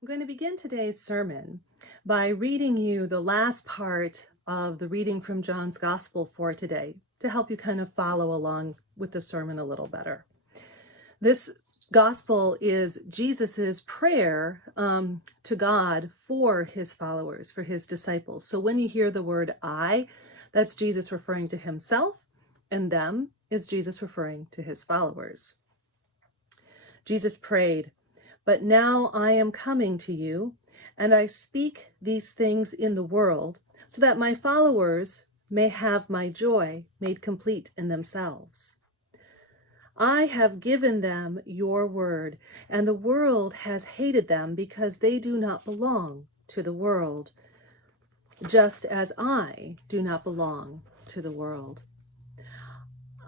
I'm going to begin today's sermon by reading you the last part of the reading from John's Gospel for today to help you kind of follow along with the sermon a little better. This Gospel is Jesus's prayer to God for his followers, for his disciples. So when you hear the word I, that's Jesus referring to himself, and them is Jesus referring to his followers. Jesus prayed, "But now I am coming to you, and I speak these things in the world, so that my followers may have my joy made complete in themselves. I have given them your word, and the world has hated them because they do not belong to the world, just as I do not belong to the world.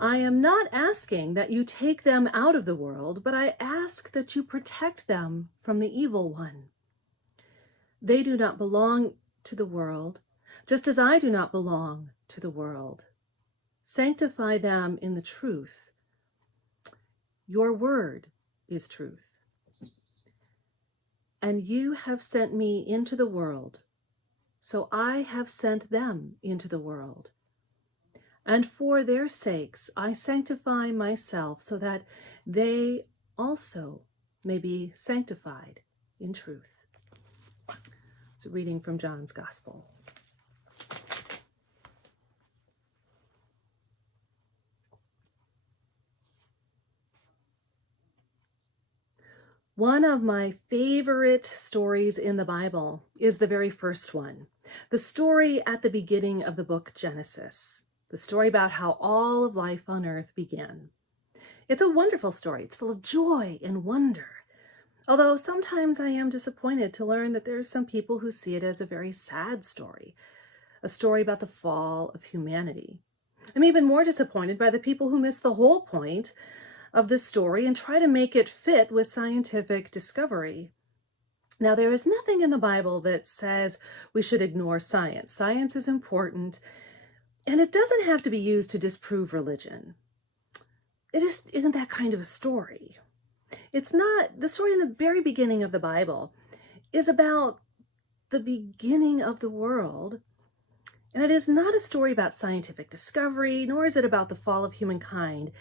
I am not asking that you take them out of the world, but I ask that you protect them from the evil one. They do not belong to the world, just as I do not belong to the world. Sanctify them in the truth. Your word is truth. And you have sent me into the world, so I have sent them into the world. And for their sakes I sanctify myself, so that they also may be sanctified in truth." It's a reading from John's Gospel. One of my favorite stories in the Bible is the very first one, the story at the beginning of the book Genesis, the story about how all of life on earth began. It's a wonderful story. It's full of joy and wonder. Although sometimes I am disappointed to learn that there are some people who see it as a very sad story, a story about the fall of humanity. I'm even more disappointed by the people who miss the whole point of this story and try to make it fit with scientific discovery. Now, there is nothing in the Bible that says we should ignore science. Science is important, and it doesn't have to be used to disprove religion. It just isn't that kind of a story. It's not. The story in the very beginning of the Bible is about the beginning of the world, and it is not a story about scientific discovery, nor is it about the fall of humankind.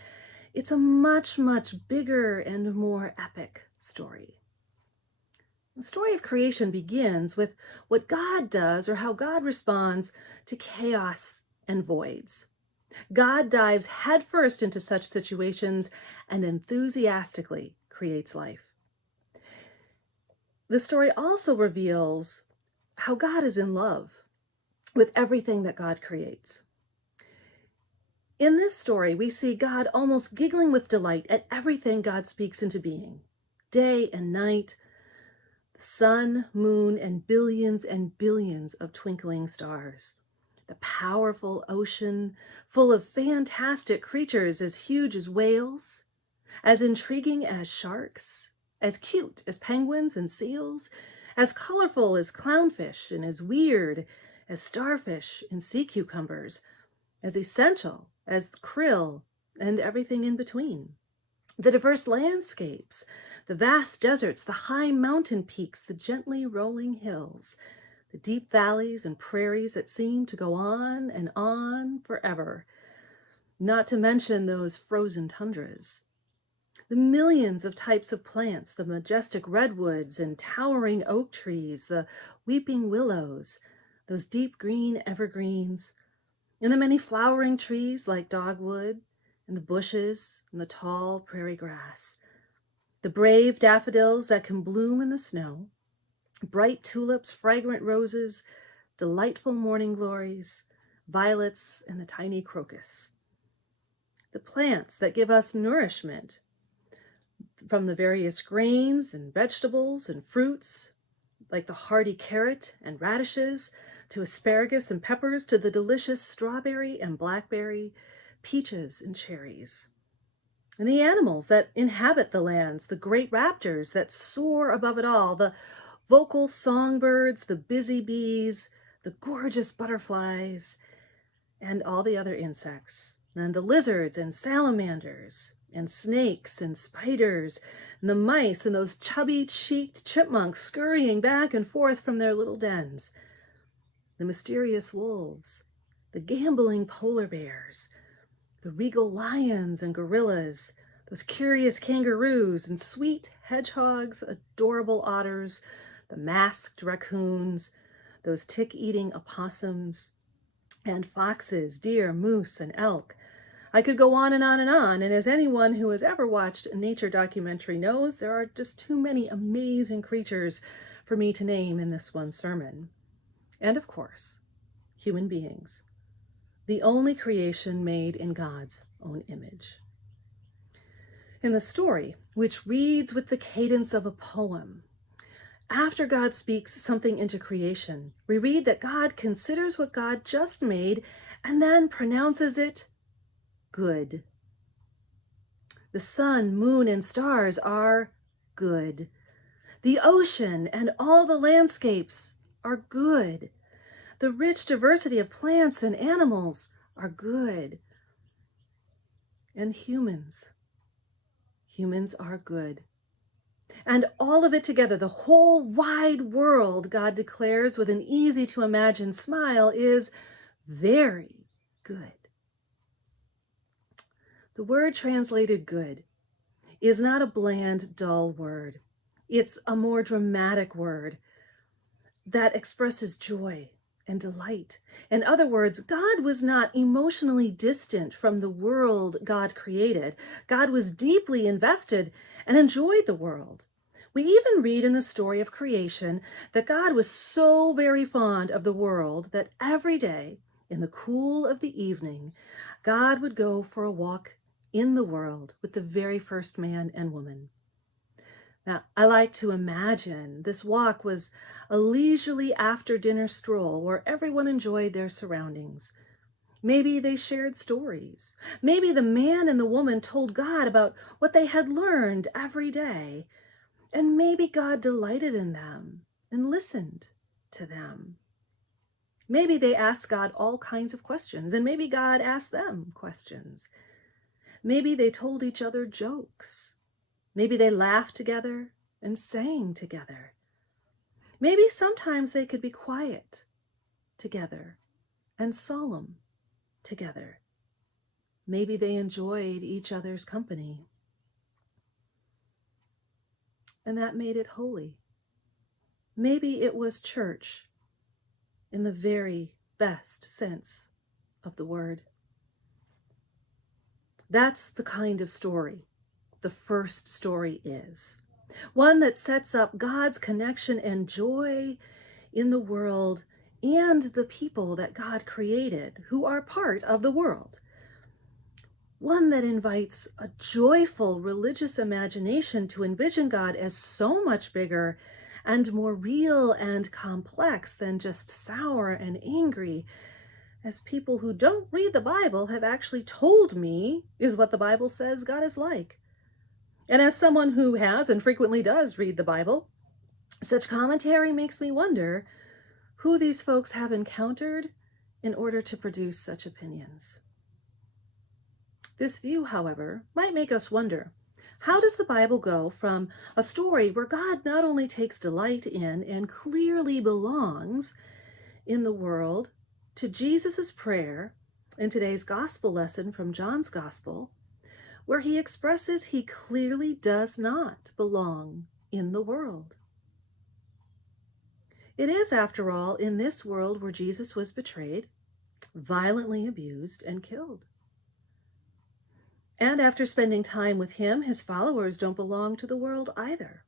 It's a much, much bigger and more epic story. The story of creation begins with what God does or how God responds to chaos and voids. God dives headfirst into such situations and enthusiastically creates life. The story also reveals how God is in love with everything that God creates. In this story, we see God almost giggling with delight at everything God speaks into being. Day and night, the sun, moon, and billions of twinkling stars. The powerful ocean, full of fantastic creatures as huge as whales, as intriguing as sharks, as cute as penguins and seals, as colorful as clownfish, and as weird as starfish and sea cucumbers, as essential as krill and everything in between. The diverse landscapes, the vast deserts, the high mountain peaks, the gently rolling hills, the deep valleys and prairies that seem to go on and on forever, not to mention those frozen tundras. The millions of types of plants, the majestic redwoods and towering oak trees, the weeping willows, those deep green evergreens, and the many flowering trees like dogwood, and the bushes and the tall prairie grass, the brave daffodils that can bloom in the snow, bright tulips, fragrant roses, delightful morning glories, violets, and the tiny crocus. The plants that give us nourishment from the various grains and vegetables and fruits, like the hardy carrot and radishes, to asparagus and peppers, to the delicious strawberry and blackberry, peaches and cherries. And the animals that inhabit the lands, the great raptors that soar above it all, the vocal songbirds, the busy bees, the gorgeous butterflies, and all the other insects, and the lizards and salamanders, and snakes and spiders, and the mice and those chubby-cheeked chipmunks scurrying back and forth from their little dens, the mysterious wolves, the gambling polar bears, the regal lions and gorillas, those curious kangaroos and sweet hedgehogs, adorable otters, the masked raccoons, those tick-eating opossums, and foxes, deer, moose, and elk. I could go on and on and on, and as anyone who has ever watched a nature documentary knows, there are just too many amazing creatures for me to name in this one sermon. And of course, human beings, the only creation made in God's own image. In the story, which reads with the cadence of a poem, after God speaks something into creation, we read that God considers what God just made and then pronounces it good. The sun, moon, and stars are good. The ocean and all the landscapes are good. The rich diversity of plants and animals are good. And humans are good. And all of it together, the whole wide world, God declares with an easy to imagine smile, is very good. The word translated good is not a bland, dull word. It's a more dramatic word that expresses joy and delight. In other words, God was not emotionally distant from the world God created. God was deeply invested and enjoyed the world. We even read in the story of creation that God was so very fond of the world that every day, in the cool of the evening, God would go for a walk in the world with the very first man and woman. Now, I like to imagine this walk was a leisurely after-dinner stroll where everyone enjoyed their surroundings. Maybe they shared stories. Maybe the man and the woman told God about what they had learned every day. And maybe God delighted in them and listened to them. Maybe they asked God all kinds of questions, and maybe God asked them questions. Maybe they told each other jokes. Maybe they laughed together and sang together. Maybe sometimes they could be quiet together and solemn together. Maybe they enjoyed each other's company. And that made it holy. Maybe it was church in the very best sense of the word. That's the kind of story the first story is. One that sets up God's connection and joy in the world and the people that God created who are part of the world. One that invites a joyful religious imagination to envision God as so much bigger and more real and complex than just sour and angry, as people who don't read the Bible have actually told me is what the Bible says God is like. And as someone who has and frequently does read the Bible, such commentary makes me wonder who these folks have encountered in order to produce such opinions. This view, however, might make us wonder, how does the Bible go from a story where God not only takes delight in and clearly belongs in the world to Jesus' prayer in today's gospel lesson from John's Gospel, where he expresses he clearly does not belong in the world? It is, after all, in this world where Jesus was betrayed, violently abused, and killed. And after spending time with him, his followers don't belong to the world either.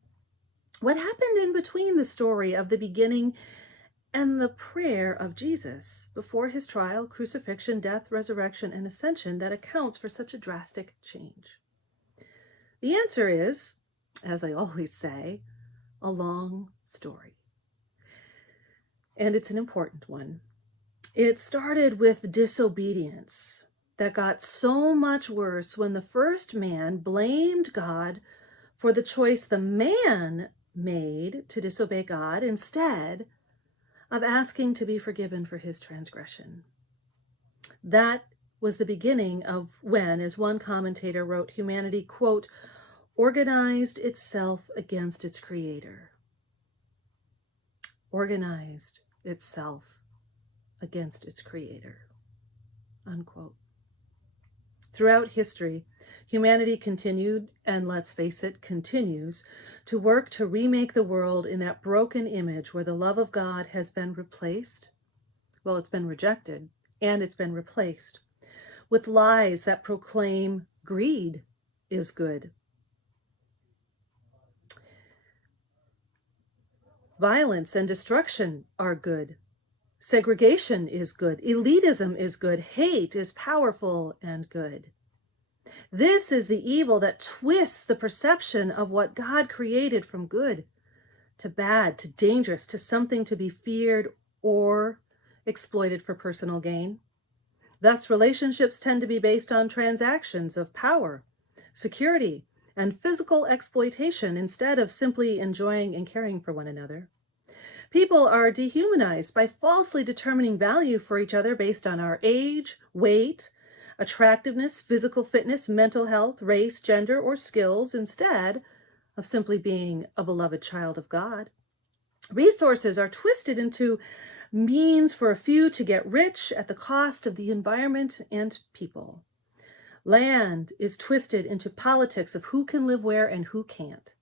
What happened in between the story of the beginning and the prayer of Jesus before his trial, crucifixion, death, resurrection, and ascension that accounts for such a drastic change? The answer is, as I always say, a long story. And it's an important one. It started with disobedience that got so much worse when the first man blamed God for the choice the man made to disobey God instead of asking to be forgiven for his transgression. That was the beginning of when, as one commentator wrote, humanity, quote, organized itself against its creator. Organized itself against its creator, unquote. Throughout history, humanity continued, and let's face it, continues, to work to remake the world in that broken image where the love of God has been replaced, well, it's been rejected, and it's been replaced with lies that proclaim greed is good. Violence and destruction are good. Segregation is good. Elitism is good. Hate is powerful and good. This is the evil that twists the perception of what God created from good to bad, to dangerous, to something to be feared or exploited for personal gain. Thus, relationships tend to be based on transactions of power, security, and physical exploitation instead of simply enjoying and caring for one another. People are dehumanized by falsely determining value for each other based on our age, weight, attractiveness, physical fitness, mental health, race, gender, or skills instead of simply being a beloved child of God. Resources are twisted into means for a few to get rich at the cost of the environment and people. Land is twisted into politics of who can live where and who can't.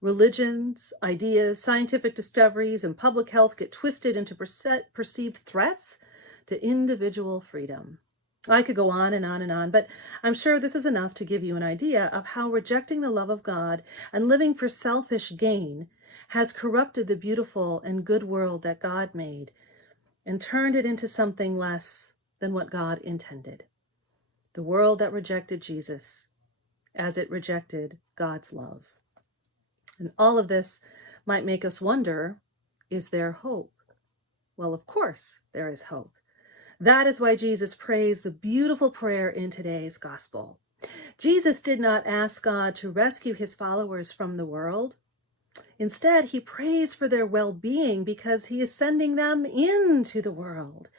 Religions, ideas, scientific discoveries, and public health get twisted into perceived threats to individual freedom. I could go on and on and on, but I'm sure this is enough to give you an idea of how rejecting the love of God and living for selfish gain has corrupted the beautiful and good world that God made and turned it into something less than what God intended. The world that rejected Jesus as it rejected God's love. And all of this might make us wonder, is there hope? Well, of course there is hope. That is why Jesus prays the beautiful prayer in today's gospel. Jesus did not ask God to rescue his followers from the world. Instead, he prays for their well-being because he is sending them into the world.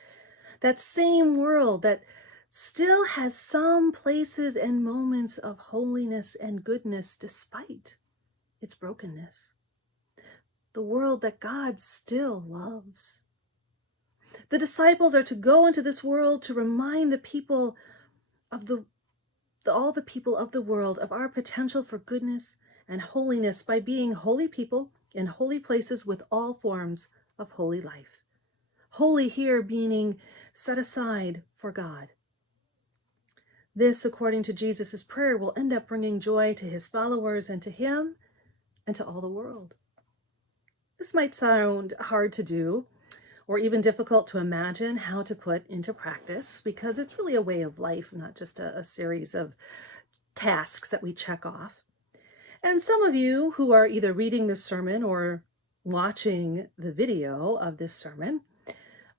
That same world that still has some places and moments of holiness and goodness despite its brokenness. The world that God still loves. The disciples are to go into this world to remind the people of all the people of the world of our potential for goodness and holiness by being holy people in holy places with all forms of holy life. Holy here meaning set aside for God. This, according to Jesus' prayer, will end up bringing joy to his followers and to him and to all the world. This might sound hard to do or even difficult to imagine how to put into practice because it's really a way of life, not just a series of tasks that we check off. And some of you who are either reading this sermon or watching the video of this sermon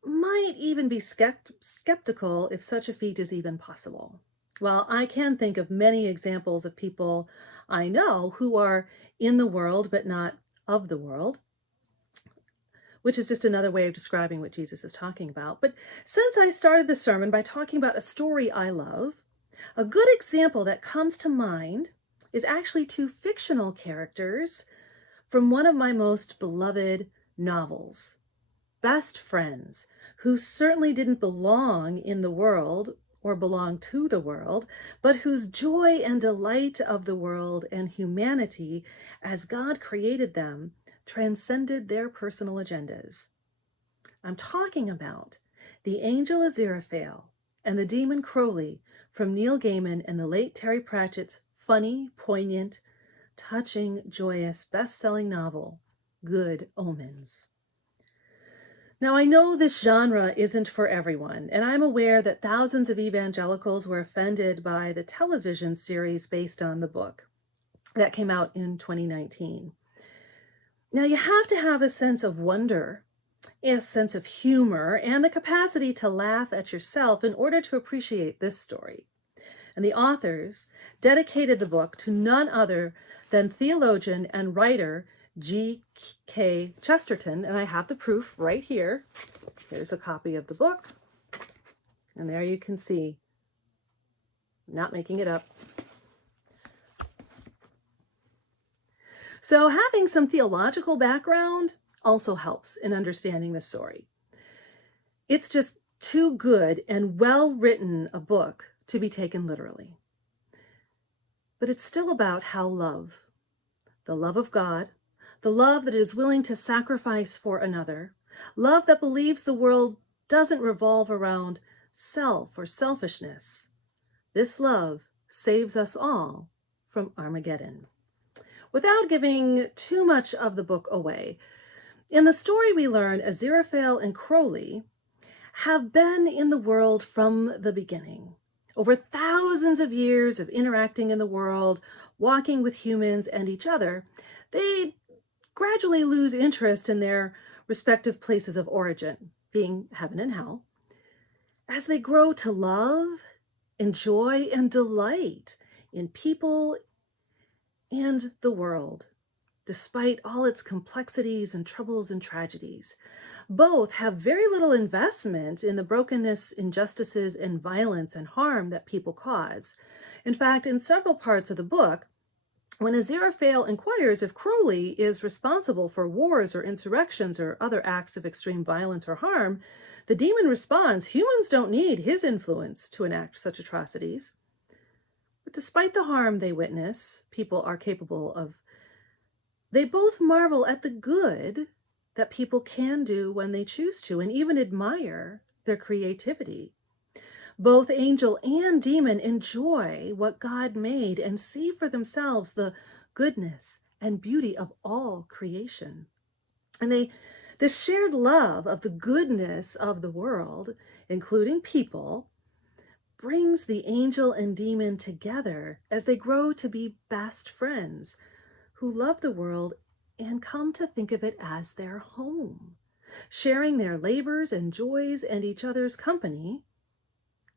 might even be skeptical if such a feat is even possible. Well, I can think of many examples of people I know who are in the world but not of the world, which is just another way of describing what Jesus is talking about. But since I started the sermon by talking about a story I love, a good example that comes to mind is actually two fictional characters from one of my most beloved novels, Best Friends, who certainly didn't belong in the world or belong to the world, but whose joy and delight of the world and humanity as God created them transcended their personal agendas. I'm talking about the angel Aziraphale and the demon Crowley from Neil Gaiman and the late Terry Pratchett's funny, poignant, touching, joyous, best-selling novel, Good Omens. Now, I know this genre isn't for everyone, and I'm aware that thousands of evangelicals were offended by the television series based on the book that came out in 2019. Now, you have to have a sense of wonder, a sense of humor, and the capacity to laugh at yourself in order to appreciate this story. And the authors dedicated the book to none other than theologian and writer G.K. Chesterton, and I have the proof right here. Here's a copy of the book, and there you can see Not making it up. So having some theological background also helps in understanding the story. It's just too good and well written a book to be taken literally. But it's still about how love, the love of God, the love that is willing to sacrifice for another, love that believes the world doesn't revolve around self or selfishness. This love saves us all from Armageddon. Without giving too much of the book away, in the story we learn Aziraphale and Crowley have been in the world from the beginning. Over thousands of years of interacting in the world, walking with humans and each other, they gradually lose interest in their respective places of origin, being heaven and hell, as they grow to love, enjoy, and delight in people and the world, despite all its complexities and troubles and tragedies. Both have very little investment in the brokenness, injustices, and violence and harm that people cause. In fact, in several parts of the book, when Aziraphale inquires if Crowley is responsible for wars or insurrections or other acts of extreme violence or harm, the demon responds, humans don't need his influence to enact such atrocities. But despite the harm they witness, people are capable of, they both marvel at the good that people can do when they choose to, and even admire their creativity. Both angel and demon enjoy what God made and see for themselves the goodness and beauty of all creation. And this shared love of the goodness of the world, including people, brings the angel and demon together as they grow to be best friends who love the world and come to think of it as their home, sharing their labors and joys and each other's company,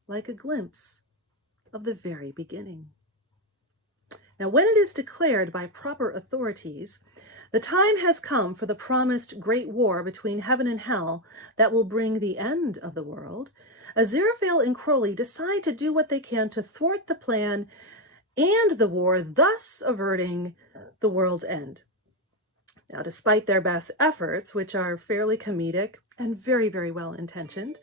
like a glimpse of the very beginning. Now, when it is declared by proper authorities, the time has come for the promised great war between heaven and hell that will bring the end of the world, Aziraphale and Crowley decide to do what they can to thwart the plan and the war, thus averting the world's end. Now, despite their best efforts, which are fairly comedic and very, very well intentioned,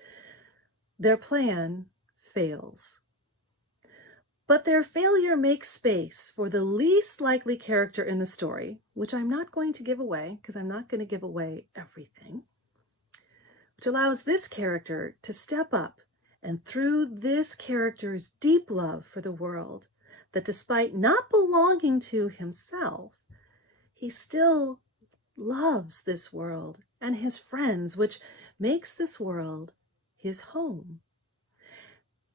their plan fails. But their failure makes space for the least likely character in the story, which I'm not going to give away because I'm not going to give away everything, which allows this character to step up, and through this character's deep love for the world, that despite not belonging to himself, he still loves this world and his friends, which makes this world his home.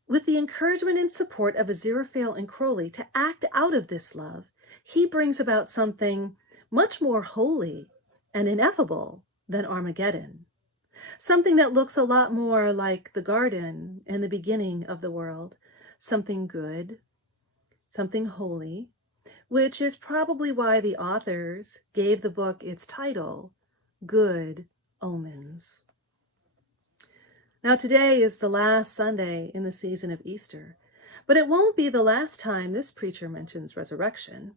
With the encouragement and support of Aziraphale and Crowley to act out of this love, he brings about something much more holy and ineffable than Armageddon. Something that looks a lot more like the garden and the beginning of the world. Something good, something holy, which is probably why the authors gave the book its title, Good Omens. Now, today is the last Sunday in the season of Easter, but it won't be the last time this preacher mentions resurrection.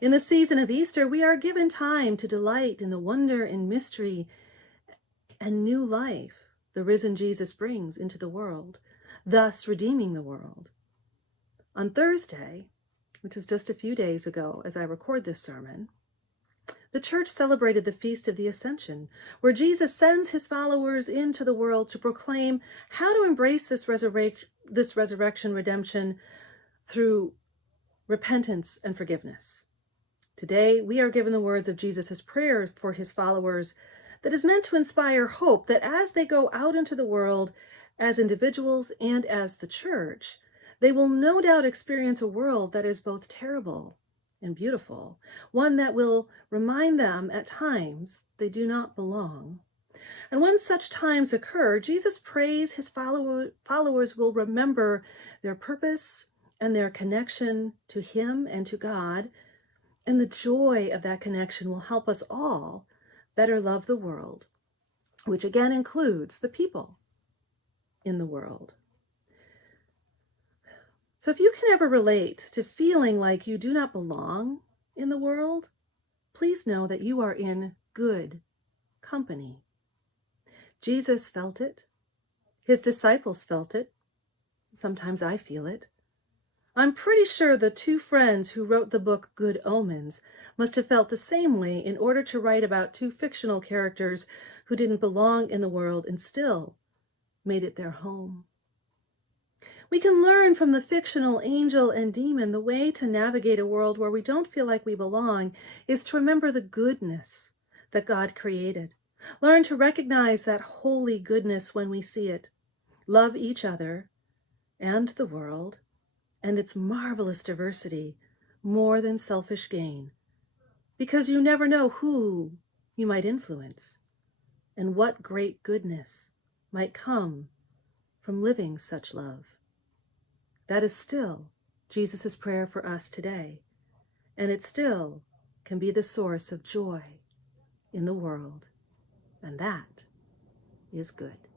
In the season of Easter, we are given time to delight in the wonder and mystery and new life the risen Jesus brings into the world, thus redeeming the world. On Thursday, which is just a few days ago as I record this sermon, the church celebrated the Feast of the Ascension, where Jesus sends his followers into the world to proclaim how to embrace this resurrection redemption through repentance and forgiveness. Today, we are given the words of Jesus' prayer for his followers that is meant to inspire hope that as they go out into the world as individuals and as the church, they will no doubt experience a world that is both terrible and beautiful, one that will remind them at times they do not belong. And when such times occur, Jesus prays his followers will remember their purpose and their connection to him and to God, and the joy of that connection will help us all better love the world, which again includes the people in the world. So if you can ever relate to feeling like you do not belong in the world, please know that you are in good company. Jesus felt it. His disciples felt it. Sometimes I feel it. I'm pretty sure the two friends who wrote the book Good Omens must have felt the same way in order to write about two fictional characters who didn't belong in the world and still made it their home. We can learn from the fictional angel and demon the way to navigate a world where we don't feel like we belong is to remember the goodness that God created. Learn to recognize that holy goodness when we see it. Love each other and the world and its marvelous diversity more than selfish gain, because you never know who you might influence and what great goodness might come from living such love. That is still Jesus' prayer for us today, and it still can be the source of joy in the world, and that is good.